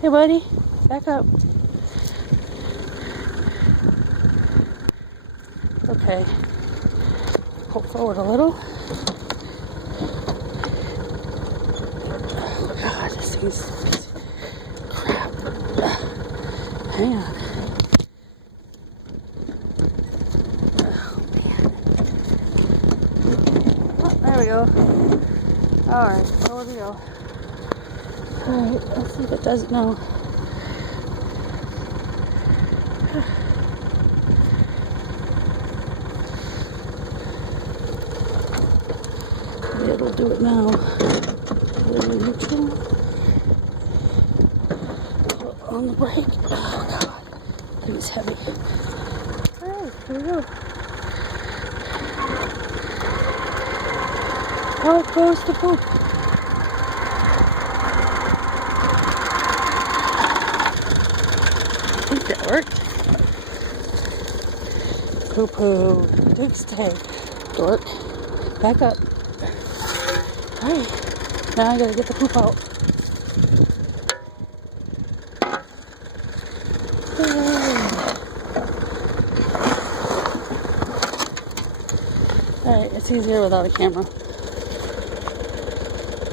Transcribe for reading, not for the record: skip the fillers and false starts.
Hey, buddy. Back up. Okay. Pull forward a little. Oh, God, this thing's crap. Hang on. Oh, man. Oh, there we go. Alright, forward we go. Alright, let's see if it does it now. Maybe it'll do it now. Really neutral. On the brake. Oh, God. I think it's heavy. Alright, here we go. How goes the poop? I think that worked. Poo poo. Did stay. Dork. Back up. Alright. Now I gotta get the poop out. Alright, it's easier without a camera.